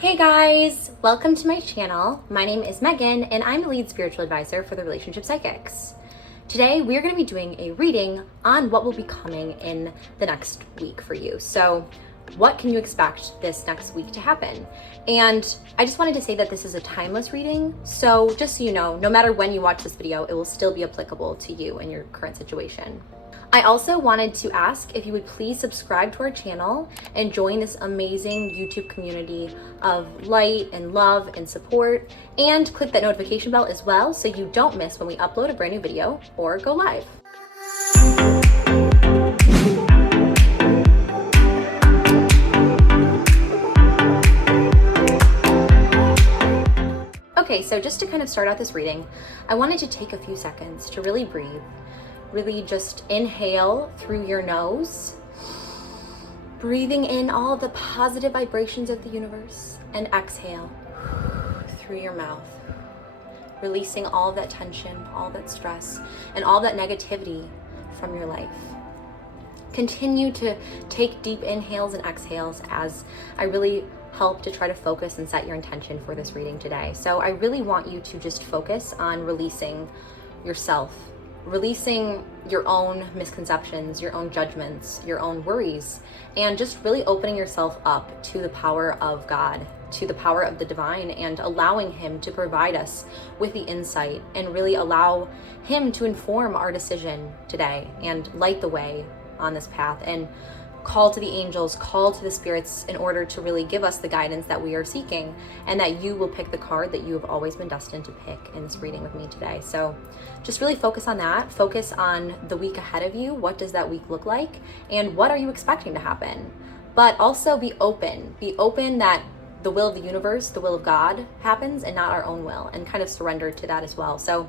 Hey guys, welcome to my channel. My name is Megan and I'm the lead spiritual advisor for the Relationship Psychics. Today we are going to be doing a reading on what will be coming in the next week for you. So what can you expect this next week to happen? And I just wanted to say that this is a timeless reading. So just so you know, no matter when you watch this video, it will still be applicable to you and your current situation. I also wanted to ask if you would please subscribe to our channel and join this amazing YouTube community of light and love and support, and click that notification bell as well so you don't miss when we upload a brand new video or go live. Okay, so just to kind of start out this reading, I wanted to take a few seconds to really breathe. Really just inhale through your nose, breathing in all the positive vibrations of the universe, and exhale through your mouth, releasing all of that tension, all that stress, and all that negativity from your life. Continue to take deep inhales and exhales as I really help to try to focus and set your intention for this reading today. So I really want you to just focus on releasing yourself, releasing your own misconceptions, your own judgments, your own worries, and just really opening yourself up to the power of God, to the power of the divine, and allowing Him to provide us with the insight and really allow Him to inform our decision today and light the way on this path, and call to the angels, call to the spirits in order to really give us the guidance that we are seeking, and that you will pick the card that you have always been destined to pick in this reading with me today. So just really focus on that. Focus on the week ahead of you. What does that week look like? And what are you expecting to happen? But also be open. Be open that the will of the universe, the will of God happens and not our own will, and kind of surrender to that as well. So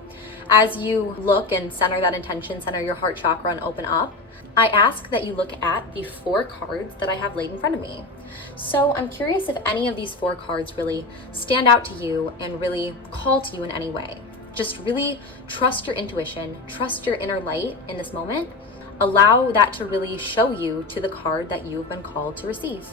as you look and center that intention, center your heart chakra and open up, I ask that you look at the 4 cards that I have laid in front of me. So I'm curious if any of these 4 cards really stand out to you and really call to you in any way. Just really trust your intuition, trust your inner light in this moment. Allow that to really show you to the card that you've been called to receive.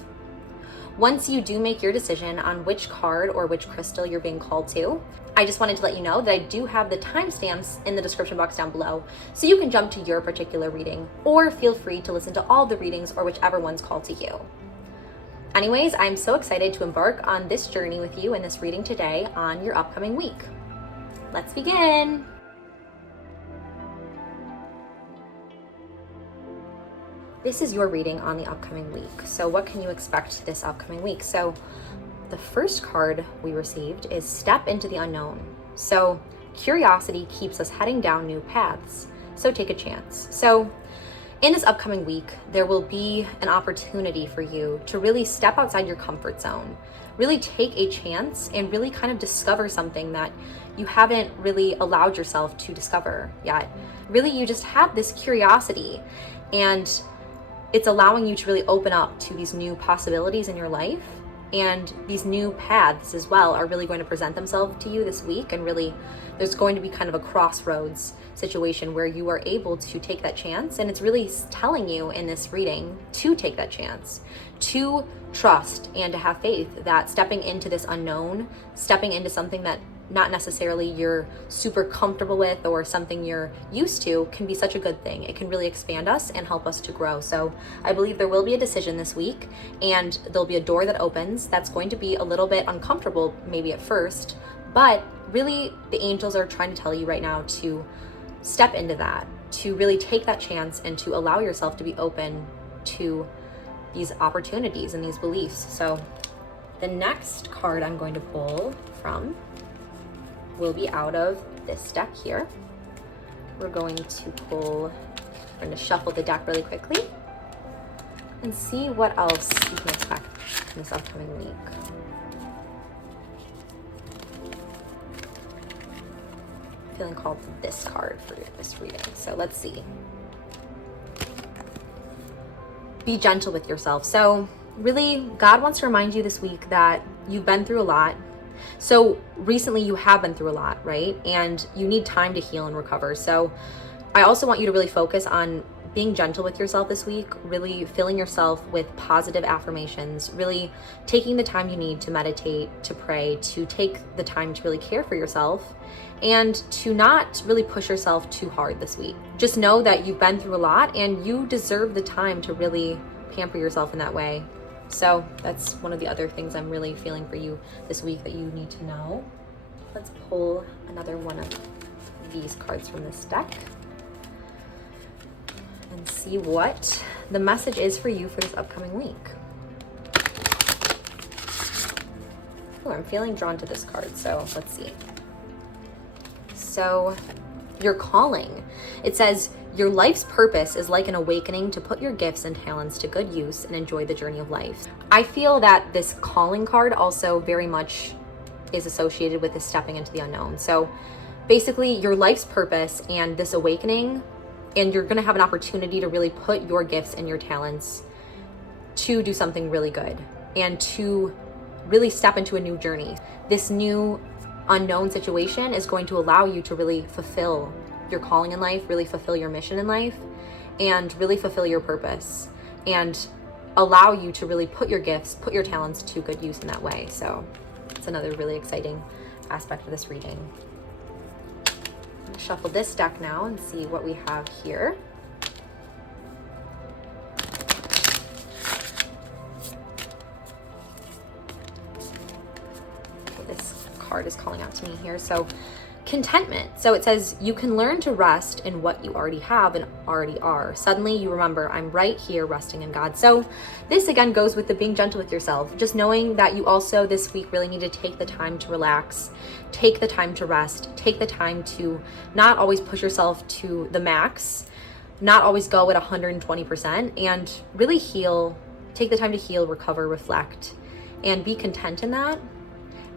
Once you do make your decision on which card or which crystal you're being called to, I just wanted to let you know that I do have the timestamps in the description box down below, so you can jump to your particular reading, or feel free to listen to all the readings or whichever one's called to you. Anyways, I'm so excited to embark on this journey with you in this reading today on your upcoming week. Let's begin. This is your reading on the upcoming week. So what can you expect this upcoming week? So the first card we received is Step into the Unknown. So curiosity keeps us heading down new paths, so take a chance. So in this upcoming week, there will be an opportunity for you to really step outside your comfort zone, really take a chance and really kind of discover something that you haven't really allowed yourself to discover yet. Really, you just have this curiosity, and it's allowing you to really open up to these new possibilities in your life, and these new paths as well are really going to present themselves to you this week. And really there's going to be kind of a crossroads situation where you are able to take that chance, and it's really telling you in this reading to take that chance, to trust and to have faith that stepping into this unknown, stepping into something that not necessarily you're super comfortable with or something you're used to, can be such a good thing. It can really expand us and help us to grow. So I believe there will be a decision this week, and there'll be a door that opens that's going to be a little bit uncomfortable maybe at first, but really the angels are trying to tell you right now to step into that, to really take that chance and to allow yourself to be open to these opportunities and these beliefs. So the next card I'm going to pull from will be out of this deck here. We're going to shuffle the deck really quickly and see what else you can expect in this upcoming week. I'm feeling called to this card for this reading, so let's see. Be gentle with yourself. So really, God wants to remind you this week that you've been through a lot. So recently you have been through a lot, right? And you need time to heal and recover. So I also want you to really focus on being gentle with yourself this week, really filling yourself with positive affirmations, really taking the time you need to meditate, to pray, to take the time to really care for yourself, and to not really push yourself too hard this week. Just know that you've been through a lot and you deserve the time to really pamper yourself in that way. So that's one of the other things I'm really feeling for you this week that you need to know. Let's pull another one of these cards from this deck and see what the message is for you for this upcoming week. Oh, I'm feeling drawn to this card, so let's see. So, your calling. It says, your life's purpose is like an awakening to put your gifts and talents to good use and enjoy the journey of life. I feel that this calling card also very much is associated with this stepping into the unknown. So basically your life's purpose and this awakening, and you're going to have an opportunity to really put your gifts and your talents to do something really good and to really step into a new journey. This new unknown situation is going to allow you to really fulfill your calling in life, really fulfill your mission in life, and really fulfill your purpose, and allow you to really put your gifts, put your talents to good use in that way. So it's another really exciting aspect of this reading. I'm gonna shuffle this deck now and see what we have here. This card is calling out to me here. So contentment. So it says, you can learn to rest in what you already have and already are. Suddenly you remember, I'm right here resting in God. So this again goes with the being gentle with yourself, just knowing that you also this week really need to take the time to relax, take the time to rest, take the time to not always push yourself to the max, not always go at 120%, and really heal, take the time to heal, recover, reflect, and be content in that.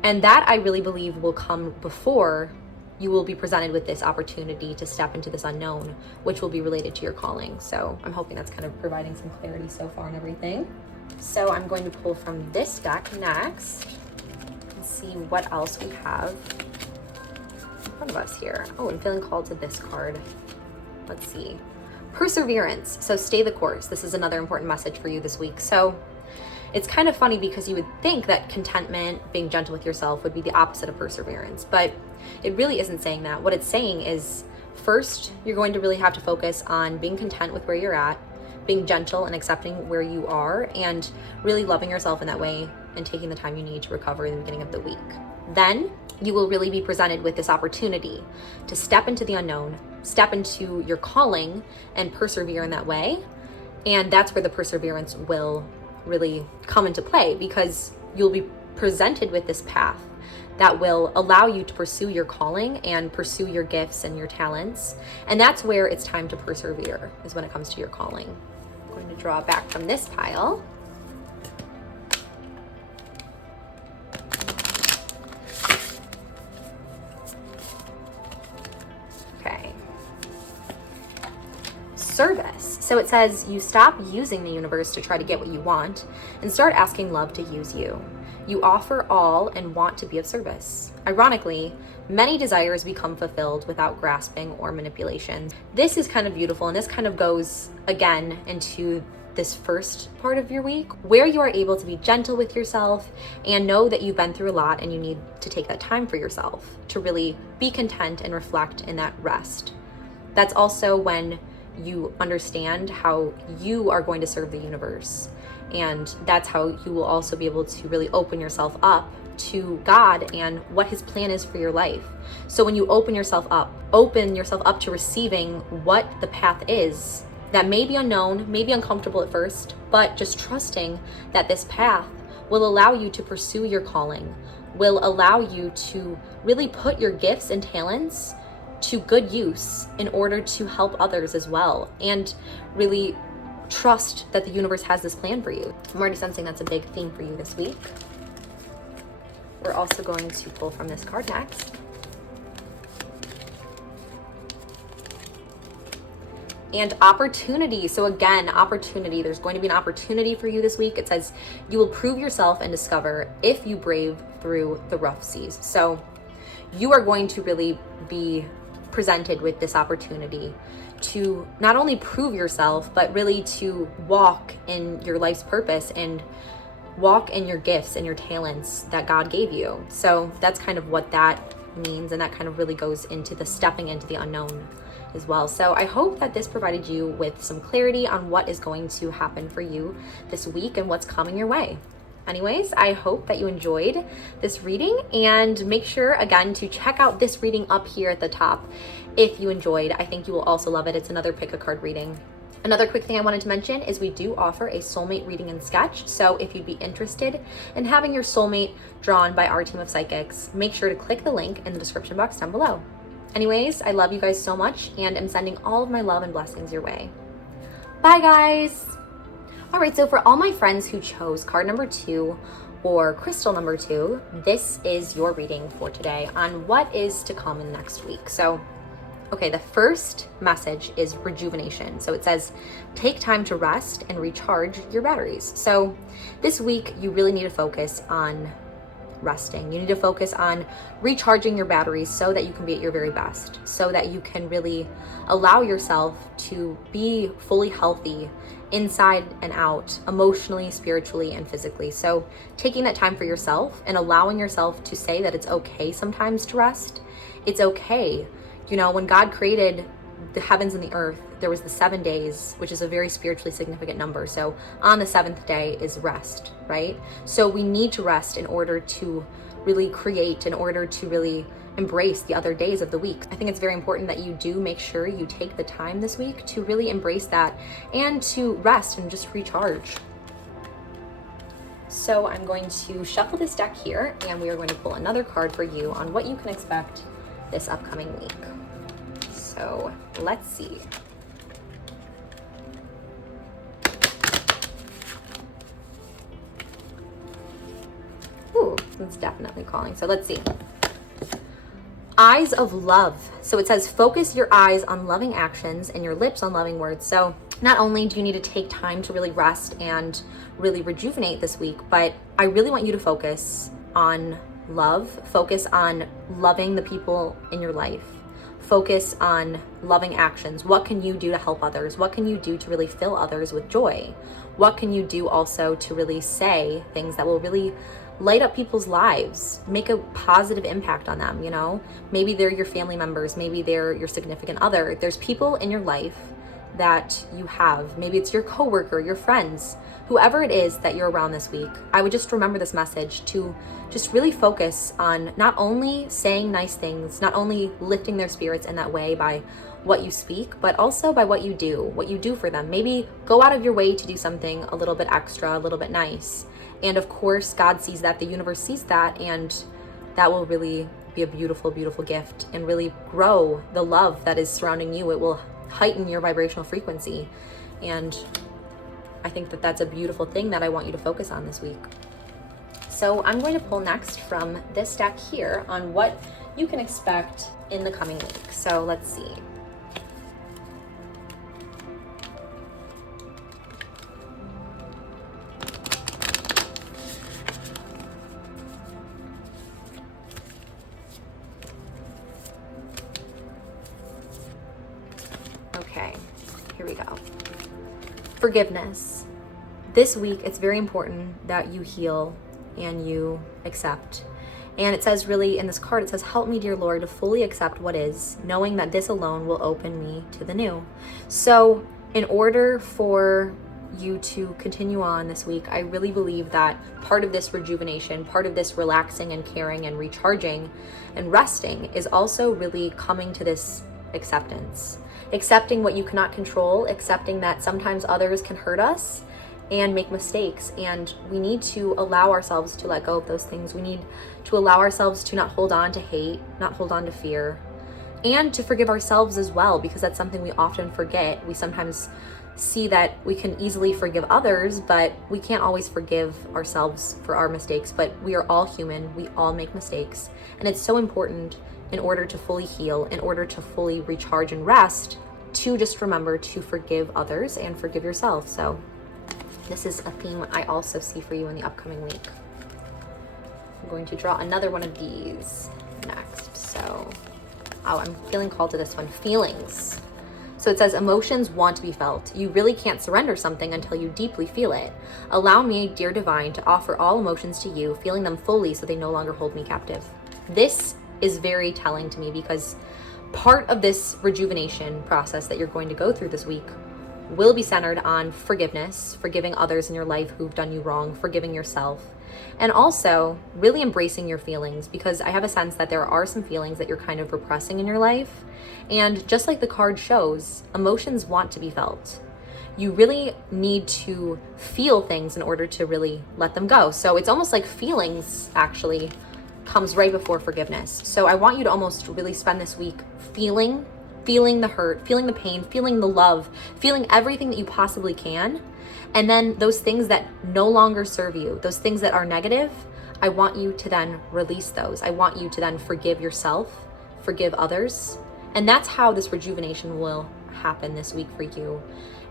And that I really believe will come before you will be presented with this opportunity to step into this unknown, which will be related to your calling. So I'm hoping that's kind of providing some clarity so far and everything. So I'm going to pull from this deck next and see what else we have in front of us here. Oh, I'm feeling called to this card. Let's see. Perseverance. So stay the course. This is another important message for you this week. So it's kind of funny because you would think that contentment, being gentle with yourself, would be the opposite of perseverance, but it really isn't saying that. What it's saying is, first, you're going to really have to focus on being content with where you're at, being gentle and accepting where you are, and really loving yourself in that way and taking the time you need to recover in the beginning of the week. Then you will really be presented with this opportunity to step into the unknown, step into your calling, and persevere in that way. And that's where the perseverance will really come into play, because you'll be presented with this path that will allow you to pursue your calling and pursue your gifts and your talents. And that's where it's time to persevere, is when it comes to your calling. I'm going to draw back from this pile. Okay. Service. So it says, you stop using the universe to try to get what you want and start asking love to use you. You offer all and want to be of service. Ironically, many desires become fulfilled without grasping or manipulation. This is kind of beautiful, and this kind of goes again into this first part of your week, where you are able to be gentle with yourself and know that you've been through a lot and you need to take that time for yourself to really be content and reflect in that rest. That's also when you understand how you are going to serve the universe. And that's how you will also be able to really open yourself up to God and what his plan is for your life. So when you open yourself up to receiving what the path is, that may be unknown, may be uncomfortable at first, but just trusting that this path will allow you to pursue your calling, will allow you to really put your gifts and talents to good use in order to help others as well, and really trust that the universe has this plan for you. I'm already sensing that's a big theme for you this week. We're also going to pull from this card next. And opportunity. So again, opportunity. There's going to be an opportunity for you this week. It says, you will prove yourself and discover if you brave through the rough seas. So you are going to really be presented with this opportunity to not only prove yourself, but really to walk in your life's purpose and walk in your gifts and your talents that God gave you. So that's kind of what that means, and that kind of really goes into the stepping into the unknown as well. So I hope that this provided you with some clarity on what is going to happen for you this week and what's coming your way. Anyways, I hope that you enjoyed this reading, and make sure again to check out this reading up here at the top if you enjoyed. I think you will also love it. It's another pick a card reading. Another quick thing I wanted to mention is we do offer a soulmate reading and sketch. So if you'd be interested in having your soulmate drawn by our team of psychics, make sure to click the link in the description box down below. Anyways, I love you guys so much, and I'm sending all of my love and blessings your way. Bye guys. All right, so for all my friends who chose card number 2 or crystal number 2, this is your reading for today on what is to come in the next week. So, okay, the first message is rejuvenation. So it says, take time to rest and recharge your batteries. So this week, you really need to focus on resting. You need to focus on recharging your batteries so that you can be at your very best, so that you can really allow yourself to be fully healthy inside and out, emotionally, spiritually, and physically. So taking that time for yourself and allowing yourself to say that it's okay sometimes to rest. It's okay. You know, when God created the heavens and the earth, there was the 7 days, which is a very spiritually significant number. So on the 7th day is rest, right? So we need to rest in order to really create, in order to really embrace the other days of the week. I think it's very important that you do make sure you take the time this week to really embrace that and to rest and just recharge. So I'm going to shuffle this deck here, and we are going to pull another card for you on what you can expect this upcoming week. So let's see. Ooh, it's definitely calling. So let's see. Eyes of love. So it says, focus your eyes on loving actions and your lips on loving words. So not only do you need to take time to really rest and really rejuvenate this week, but I really want you to focus on love, focus on loving the people in your life, focus on loving actions. What can you do to help others? What can you do to really fill others with joy? What can you do also to really say things that will really light up people's lives, make a positive impact on them, you know? Maybe they're your family members, maybe they're your significant other. There's people in your life that you have. Maybe it's your coworker, your friends, whoever it is that you're around this week. I would just remember this message to just really focus on not only saying nice things, not only lifting their spirits in that way by what you speak, but also by what you do for them. Maybe go out of your way to do something a little bit extra, a little bit nice. And of course, God sees that, the universe sees that, and that will really be a beautiful, beautiful gift and really grow the love that is surrounding you. It will heighten your vibrational frequency. And I think that that's a beautiful thing that I want you to focus on this week. So I'm going to pull next from this deck here on what you can expect in the coming week. So let's see. Okay, here we go. Forgiveness. This week, it's very important that you heal and you accept. And it says really in this card, it says, help me, dear Lord, to fully accept what is, knowing that this alone will open me to the new. So in order for you to continue on this week, I really believe that part of this rejuvenation, part of this relaxing and caring and recharging and resting is also really coming to this acceptance. Accepting what you cannot control, accepting that sometimes others can hurt us and make mistakes, and we need to allow ourselves to let go of those things. We need to allow ourselves to not hold on to hate, not hold on to fear, and to forgive ourselves as well, because that's something we often forget. We sometimes see that we can easily forgive others, but we can't always forgive ourselves for our mistakes. But we are all human, we all make mistakes, and it's so important in order to fully heal, in order to fully recharge and rest, to just remember to forgive others and forgive yourself. So this is a theme I also see for you in the upcoming week. I'm going to draw another one of these next. So, I'm feeling called to this one, feelings. So it says emotions want to be felt. You really can't surrender something until you deeply feel it. Allow me, dear divine, to offer all emotions to you, feeling them fully so they no longer hold me captive. This is very telling to me because part of this rejuvenation process that you're going to go through this week will be centered on forgiveness, forgiving others in your life who've done you wrong, forgiving yourself, and also really embracing your feelings, because I have a sense that there are some feelings that you're kind of repressing in your life. And just like the card shows, emotions want to be felt. You really need to feel things in order to really let them go. So it's almost like feelings actually comes right before forgiveness. So I want you to almost really spend this week feeling the hurt, feeling the pain, feeling the love, feeling everything that you possibly can. And then those things that no longer serve you, those things that are negative, I want you to then release those. I want you to then forgive yourself, forgive others. And that's how this rejuvenation will happen this week for you.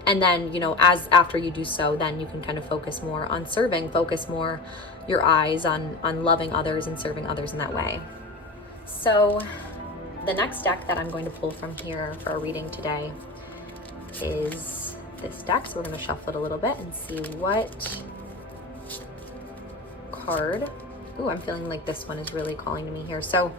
And then, as after you do so, then you can kind of focus more on serving, focus more your eyes on loving others and serving others in that way. So the next deck that I'm going to pull from here for our reading today is this deck. So we're going to shuffle it a little bit and see what card. Ooh, I'm feeling like this one is really calling to me here. So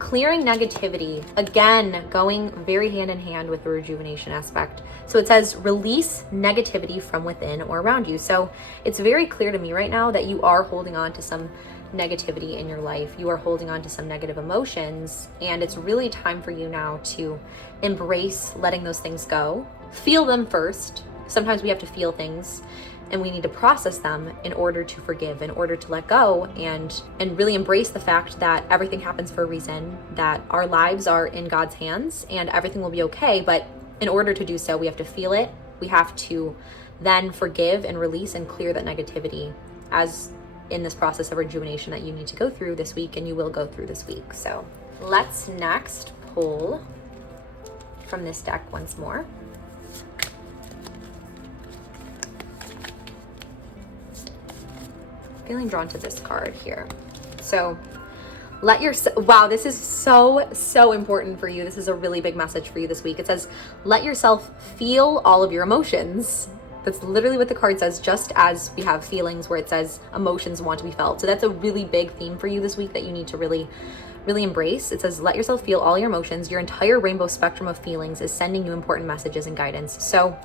clearing negativity, again, going very hand in hand with the rejuvenation aspect. So it says release negativity from within or around you. So it's very clear to me right now that you are holding on to some negativity in your life. You are holding on to some negative emotions, and it's really time for you now to embrace letting those things go. Feel them first. Sometimes we have to feel things and we need to process them in order to forgive, in order to let go, and really embrace the fact that everything happens for a reason, that our lives are in God's hands and everything will be okay. But in order to do so, we have to feel it. We have to then forgive and release and clear that negativity as in this process of rejuvenation that you need to go through this week, and you will go through this week. So let's next pull from this deck once more. Feeling drawn to this card here. So wow, this is so important for you. This is a really big message for you this week. It says, let yourself feel all of your emotions. That's literally what the card says, just as we have feelings where it says emotions want to be felt. So that's a really big theme for you this week that you need to really embrace. It says, let yourself feel all your emotions. Your entire rainbow spectrum of feelings is sending you important messages and guidance. So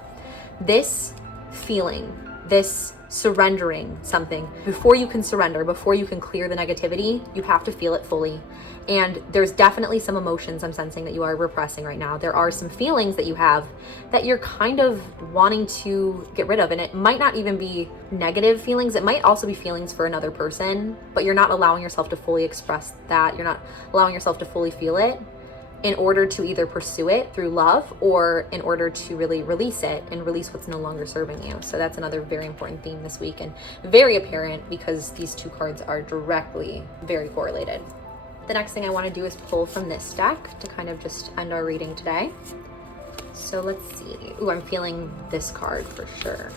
this feeling, this surrendering something, before you can surrender, before you can clear the negativity, you have to feel it fully. And there's definitely some emotions I'm sensing that you are repressing right now. There are some feelings that you have that you're kind of wanting to get rid of. And it might not even be negative feelings. It might also be feelings for another person, but you're not allowing yourself to fully express that. You're not allowing yourself to fully feel it in order to either pursue it through love or in order to really release it and release what's no longer serving you. So that's another very important theme this week, and very apparent because these two cards are directly very correlated. The next thing I want to do is pull from this deck to kind of just end our reading today. So let's see. Ooh, I'm feeling this card for sure.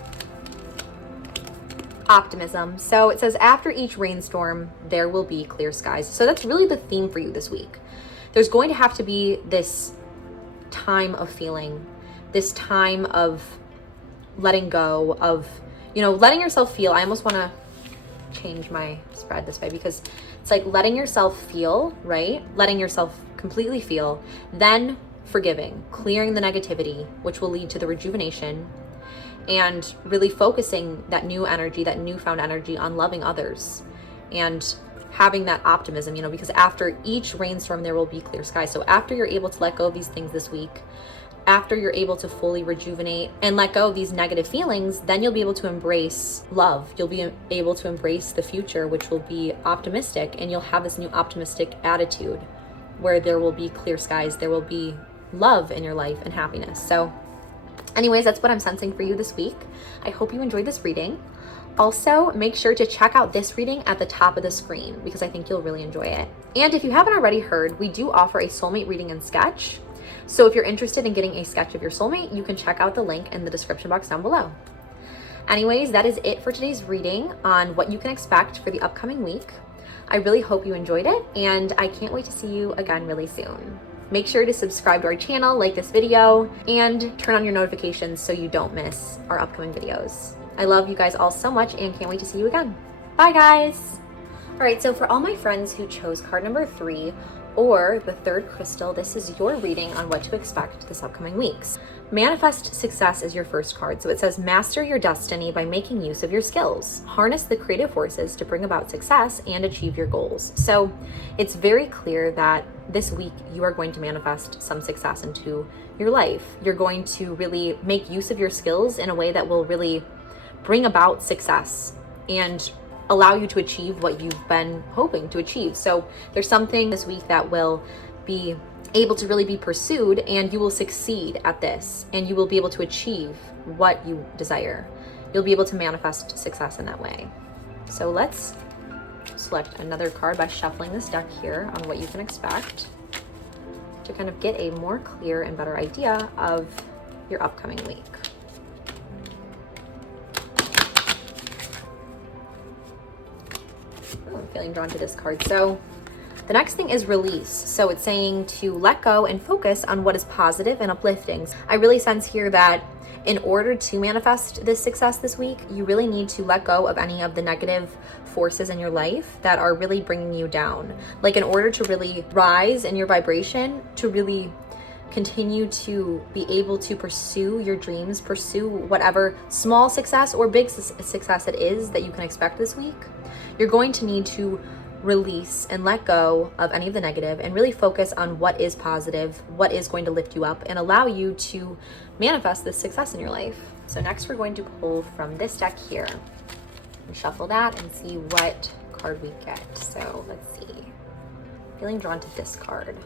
Optimism. So it says, after each rainstorm, there will be clear skies. So that's really the theme for you this week. There's going to have to be this time of feeling, this time of letting go, of, letting yourself feel. I almost want to change my spread this way because it's like letting yourself feel, right? Letting yourself completely feel, then forgiving, clearing the negativity, which will lead to the rejuvenation, and really focusing that new energy, that newfound energy on loving others and having that optimism, because after each rainstorm, there will be clear skies. So after you're able to let go of these things this week, after you're able to fully rejuvenate and let go of these negative feelings, then you'll be able to embrace love. You'll be able to embrace the future, which will be optimistic, and you'll have this new optimistic attitude where there will be clear skies, there will be love in your life and happiness. So anyways, that's what I'm sensing for you this week. I hope you enjoyed this reading. Also, make sure to check out this reading at the top of the screen because I think you'll really enjoy it. And if you haven't already heard, we do offer a soulmate reading and sketch. So if you're interested in getting a sketch of your soulmate, you can check out the link in the description box down below. Anyways, that is it for today's reading on what you can expect for the upcoming week. I really hope you enjoyed it, and I can't wait to see you again really soon. Make sure to subscribe to our channel, like this video, and turn on your notifications so you don't miss our upcoming videos. I love you guys all so much and can't wait to see you again. Bye guys. All right, so for all my friends who chose card number 3 or the 3rd crystal, this is your reading on what to expect this upcoming weeks. Manifest success is your first card. So it says, master your destiny by making use of your skills. Harness the creative forces to bring about success and achieve your goals. So it's very clear that this week you are going to manifest some success into your life. You're going to really make use of your skills in a way that will really bring about success and allow you to achieve what you've been hoping to achieve. So there's something this week that will be able to really be pursued, and you will succeed at this, and you will be able to achieve what you desire. You'll be able to manifest success in that way. So let's select another card by shuffling this deck here on what you can expect to kind of get a more clear and better idea of your upcoming week. Oh, I'm feeling drawn to this card. So the next thing is release. So it's saying to let go and focus on what is positive and uplifting. I really sense here that in order to manifest this success this week, you really need to let go of any of the negative forces in your life that are really bringing you down. Like in order to really rise in your vibration, to really continue to be able to pursue your dreams, pursue whatever small success or big success it is that you can expect this week, you're going to need to release and let go of any of the negative and really focus on what is positive, what is going to lift you up and allow you to manifest this success in your life. So next we're going to pull from this deck here and shuffle that and see what card we get. So let's see. Feeling drawn to this card.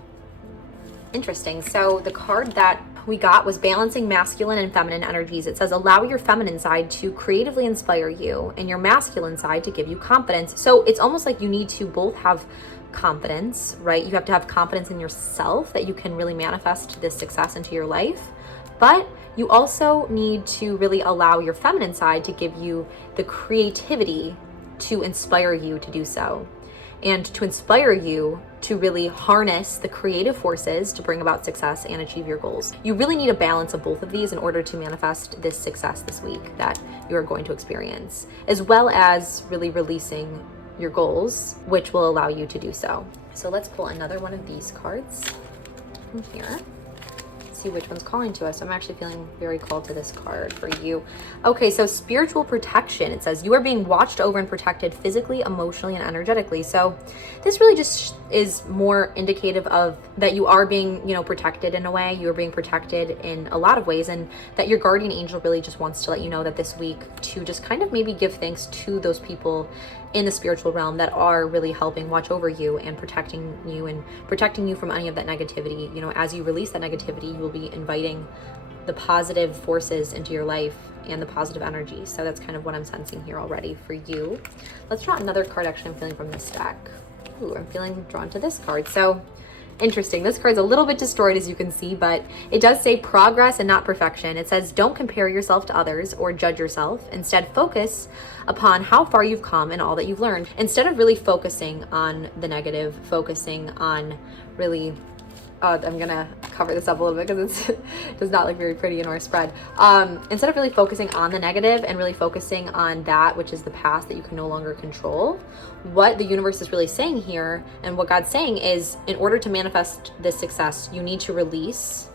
Interesting. So the card that we got was balancing masculine and feminine energies. It says, allow your feminine side to creatively inspire you and your masculine side to give you confidence. So it's almost like you need to both have confidence, right? You have to have confidence in yourself that you can really manifest this success into your life. But you also need to really allow your feminine side to give you the creativity to inspire you to do so. And to inspire you to really harness the creative forces to bring about success and achieve your goals. You really need a balance of both of these in order to manifest this success this week that you are going to experience, as well as really releasing your goals, which will allow you to do so. So let's pull another one of these cards from here. See which one's calling to us. I'm actually feeling very called to this card for you. Okay, so spiritual protection. It says you are being watched over and protected physically, emotionally, and energetically. So this really just is more indicative of that you are being, protected in a way. You are being protected in a lot of ways, and that your guardian angel really just wants to let you know that this week to just kind of maybe give thanks to those people in the spiritual realm that are really helping watch over you and protecting you from any of that negativity. As you release that negativity, you will be inviting the positive forces into your life and the positive energy. So that's kind of what I'm sensing here already for you. Let's draw another card. Actually, I'm feeling from this deck. Ooh, I'm feeling drawn to this card. So interesting. This card's a little bit distorted, as you can see, but it does say progress and not perfection. It says, don't compare yourself to others or judge yourself. Instead, focus upon how far you've come and all that you've learned. Instead of really focusing on the negative, focusing on really, I'm gonna cover this up a little bit because it does not look very pretty in our spread. Instead of really focusing on the negative and really focusing on that which is the past that you can no longer control, what the universe is really saying here and what God's saying is, in order to manifest this success, you need to release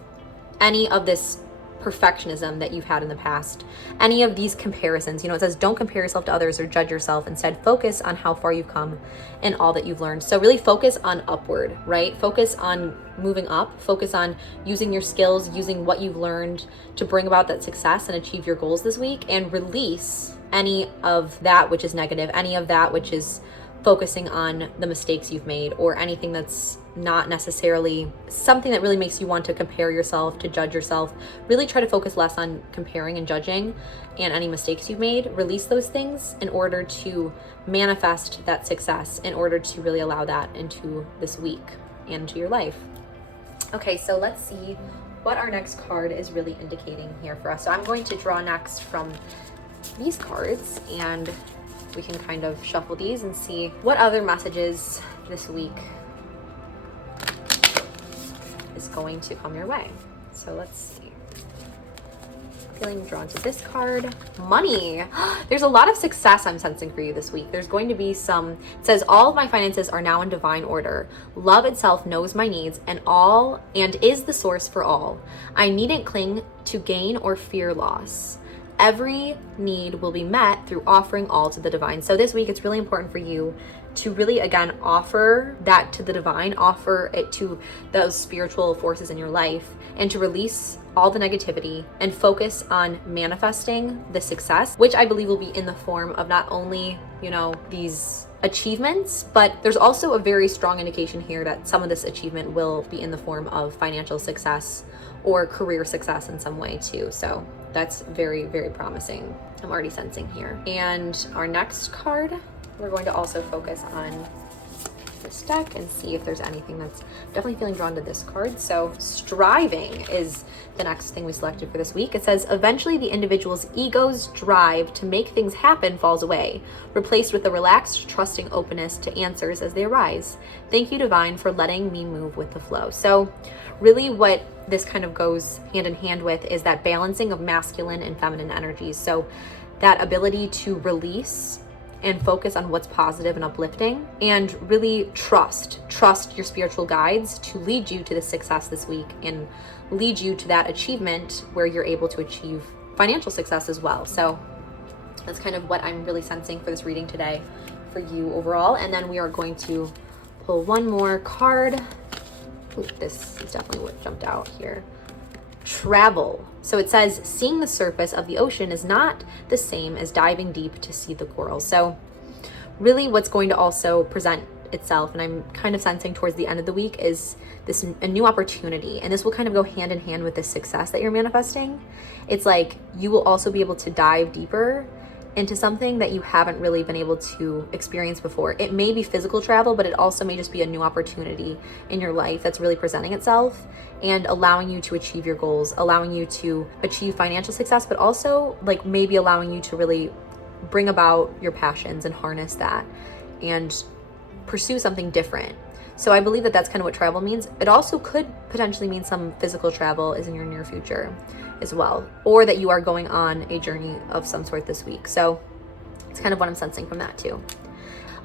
any of this perfectionism that you've had in the past, any of these comparisons. It says don't compare yourself to others or judge yourself. Instead, focus on how far you've come and all that you've learned. So really focus on upward, right? Focus on moving up, focus on using your skills, using what you've learned to bring about that success and achieve your goals this week, and release any of that which is negative, any of that which is focusing on the mistakes you've made, or anything that's not necessarily something that really makes you want to compare yourself, to judge yourself. Really try to focus less on comparing and judging and any mistakes you've made. Release those things in order to manifest that success, in order to really allow that into this week and into your life. Okay, so let's see what our next card is really indicating here for us. So I'm going to draw next from these cards, and we can kind of shuffle these and see what other messages this week is going to come your way. So let's see. Feeling drawn to this card. Money. There's a lot of success I'm sensing for you this week. There's going to be some, it says, all of my finances are now in divine order. Love itself knows my needs and is the source for all. I needn't cling to gain or fear loss. Every need will be met through offering all to the divine. So this week, it's really important for you to really, again, offer that to the divine, offer it to those spiritual forces in your life, and to release all the negativity and focus on manifesting the success, which I believe will be in the form of not only, these achievements, but there's also a very strong indication here that some of this achievement will be in the form of financial success or career success in some way too. So that's very, very promising. I'm already sensing here. And our next card, we're going to also focus on this deck and see if there's anything that's definitely feeling drawn to this card. So striving is the next thing we selected for this week. It says, eventually the individual's ego's drive to make things happen falls away, replaced with a relaxed, trusting openness to answers as they arise. Thank you, divine, for letting me move with the flow. So really what this kind of goes hand in hand with is that balancing of masculine and feminine energies. So that ability to release and focus on what's positive and uplifting, and really trust your spiritual guides to lead you to the success this week and lead you to that achievement where you're able to achieve financial success as well. So that's kind of what I'm really sensing for this reading today for you overall. And then we are going to pull one more card. Ooh, this is definitely what jumped out here. Travel. So it says, seeing the surface of the ocean is not the same as diving deep to see the corals. So really what's going to also present itself, and I'm kind of sensing towards the end of the week, is a new opportunity. And this will kind of go hand in hand with the success that you're manifesting. It's like you will also be able to dive deeper into something that you haven't really been able to experience before. It may be physical travel, but it also may just be a new opportunity in your life that's really presenting itself and allowing you to achieve your goals, allowing you to achieve financial success, but also like maybe allowing you to really bring about your passions and harness that and pursue something different. So I believe that that's kind of what travel means. It also could potentially mean some physical travel is in your near future as well, or that you are going on a journey of some sort this week. So it's kind of what I'm sensing from that too.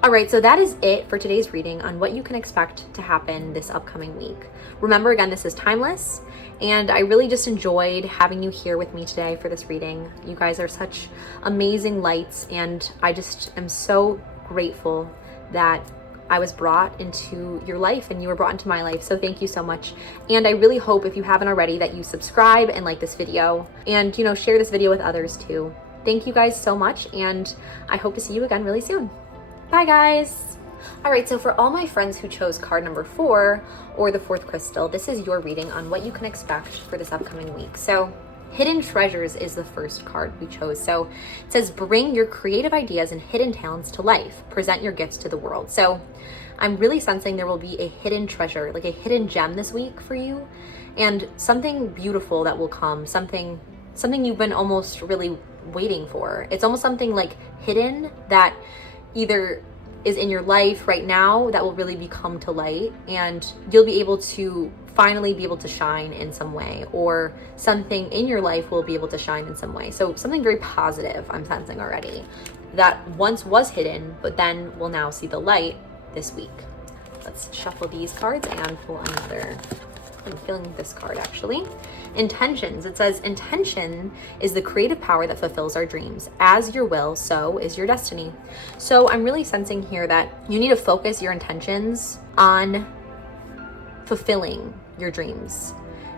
All right, so that is it for today's reading on what you can expect to happen this upcoming week. Remember, again, this is timeless, and I really just enjoyed having you here with me today for this reading. You guys are such amazing lights, and I just am so grateful that I was brought into your life and you were brought into my life. So thank you so much. And I really hope, if you haven't already, that you subscribe and like this video and, share this video with others too. Thank you guys so much, and I hope to see you again really soon. Bye guys. All right, so for all my friends who chose card number 4 or the 4th crystal, this is your reading on what you can expect for this upcoming week. So Hidden Treasures is the first card we chose. So it says, bring your creative ideas and hidden talents to life. Present your gifts to the world. So I'm really sensing there will be a hidden treasure, like a hidden gem this week for you, and something beautiful that will come, something you've been almost really waiting for. It's almost something like hidden that either is in your life right now that will really become to light, and you'll be able to finally be able to shine in some way, or something in your life will be able to shine in some way. So something very positive I'm sensing already that once was hidden, but then will now see the light this week. Let's shuffle these cards and pull another. I'm feeling this card actually. Intentions. It says, intention is the creative power that fulfills our dreams. As your will, so is your destiny. So I'm really sensing here that you need to focus your intentions on fulfilling your dreams,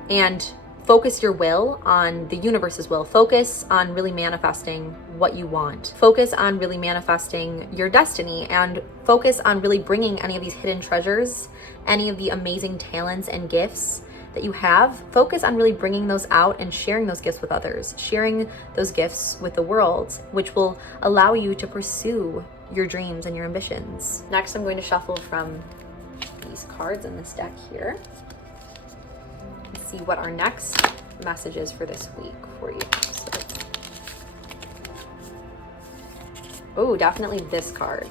and focus your will on the universe's will. Focus on really manifesting what you want. Focus on really manifesting your destiny, and focus on really bringing any of these hidden treasures, any of the amazing talents and gifts that you have. Focus on really bringing those out and sharing those gifts with others, sharing those gifts with the world, which will allow you to pursue your dreams and your ambitions. Next, I'm going to shuffle from these cards in this deck here. Let's see what our next message is for this week for you. Oh, definitely this card.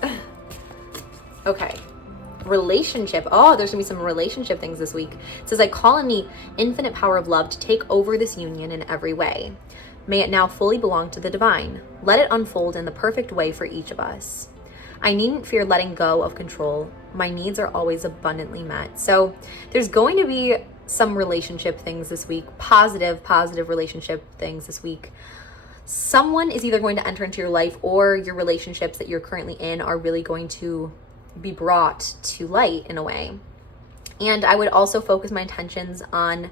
Okay. relationship. Oh, there's gonna be some relationship things this week. It says, I call on the infinite power of love to take over this union in every way. May it now fully belong to the divine. Let it unfold in the perfect way for each of us. I needn't fear letting go of control. My needs are always abundantly met. So there's going to be some relationship things this week, positive relationship things this week. Someone is either going to enter into your life, or your relationships that you're currently in are really going to be brought to light in a way. And I would also focus my intentions on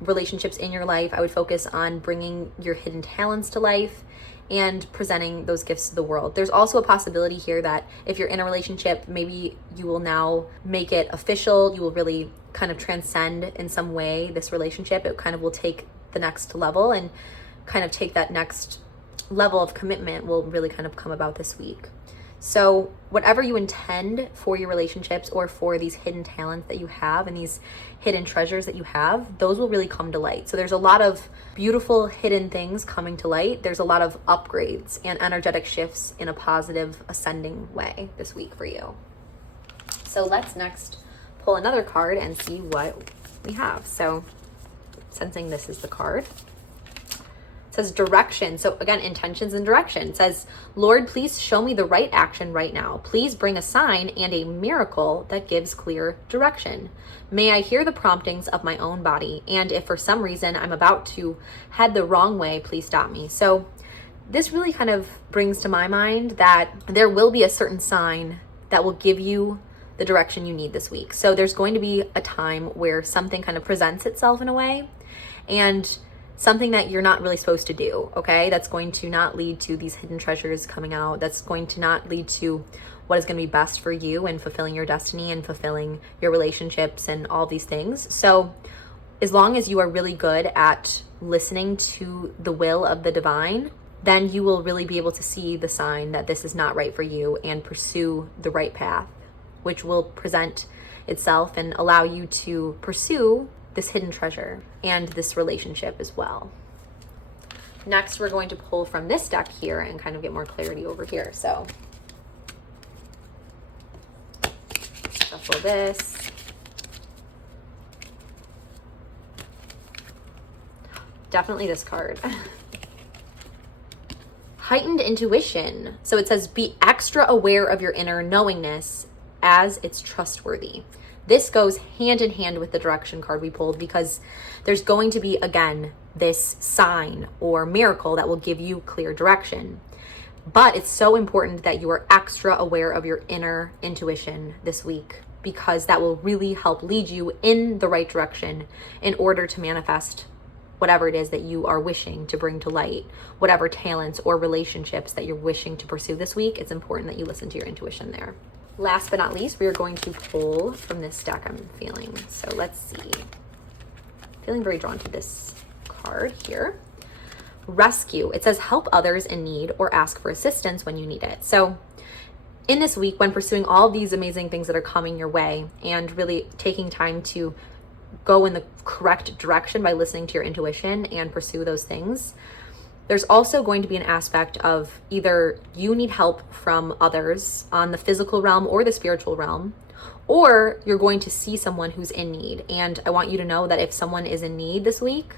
relationships in your life. I would focus on bringing your hidden talents to life and presenting those gifts to the world. There's also a possibility here that if you're in a relationship, maybe you will now make it official. You will really kind of transcend in some way this relationship. It kind of will take the next level, and kind of take that next level of commitment will really kind of come about this week. So whatever you intend for your relationships, or for these hidden talents that you have and these hidden treasures that you have, those will really come to light. So there's a lot of beautiful hidden things coming to light. There's a lot of upgrades and energetic shifts in a positive ascending way this week for you. So let's next pull another card and see what we have. So sensing this is the card. It says direction. So again, intentions and direction. It says, Lord, please show me the right action right now. Please bring a sign and a miracle that gives clear direction. May I hear the promptings of my own body. And if for some reason I'm about to head the wrong way, please stop me. So this really kind of brings to my mind that there will be a certain sign that will give you the direction you need this week. So there's going to be a time where something kind of presents itself in a way, and something that you're not really supposed to do, okay? That's going to not lead to these hidden treasures coming out. That's going to not lead to what is going to be best for you and fulfilling your destiny and fulfilling your relationships and all these things. So as long as you are really good at listening to the will of the divine, then you will really be able to see the sign that this is not right for you and pursue the right path, which will present itself and allow you to pursue this hidden treasure and this relationship as well. Next, we're going to pull from this deck here and kind of get more clarity over here. So shuffle this. Definitely this card. Heightened intuition. So it says, be extra aware of your inner knowingness as it's trustworthy. This goes hand in hand with the direction card we pulled, because there's going to be, again, this sign or miracle that will give you clear direction. But it's so important that you are extra aware of your inner intuition this week, because that will really help lead you in the right direction in order to manifest whatever it is that you are wishing to bring to light, whatever talents or relationships that you're wishing to pursue this week. It's important that you listen to your intuition there. Last but not least, we are going to pull from this deck I'm feeling. So let's see. Feeling very drawn to this card here. Rescue. It says, help others in need or ask for assistance when you need it. So in this week, when pursuing all these amazing things that are coming your way and really taking time to go in the correct direction by listening to your intuition and pursue those things, there's also going to be an aspect of either you need help from others on the physical realm or the spiritual realm, or you're going to see someone who's in need. And I want you to know that if someone is in need this week,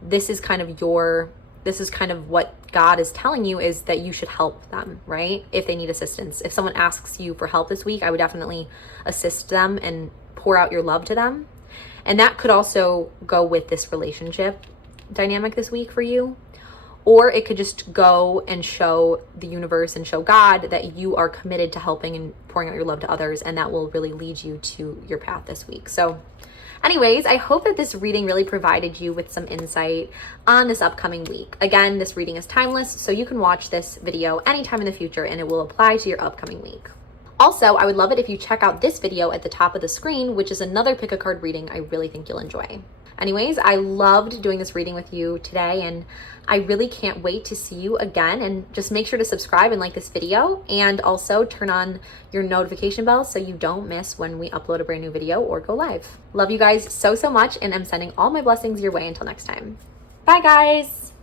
this is kind of what God is telling you, is that you should help them, right? If they need assistance. If someone asks you for help this week, I would definitely assist them and pour out your love to them. And that could also go with this relationship dynamic this week for you. Or it could just go and show the universe and show God that you are committed to helping and pouring out your love to others, and that will really lead you to your path this week. So anyways, I hope that this reading really provided you with some insight on this upcoming week. Again, this reading is timeless, so you can watch this video anytime in the future and it will apply to your upcoming week. Also, I would love it if you check out this video at the top of the screen, which is another pick a card reading I really think you'll enjoy. Anyways, I loved doing this reading with you today, and I really can't wait to see you again. And just make sure to subscribe and like this video, and also turn on your notification bell so you don't miss when we upload a brand new video or go live. Love you guys so, so much, and I'm sending all my blessings your way until next time. Bye, guys.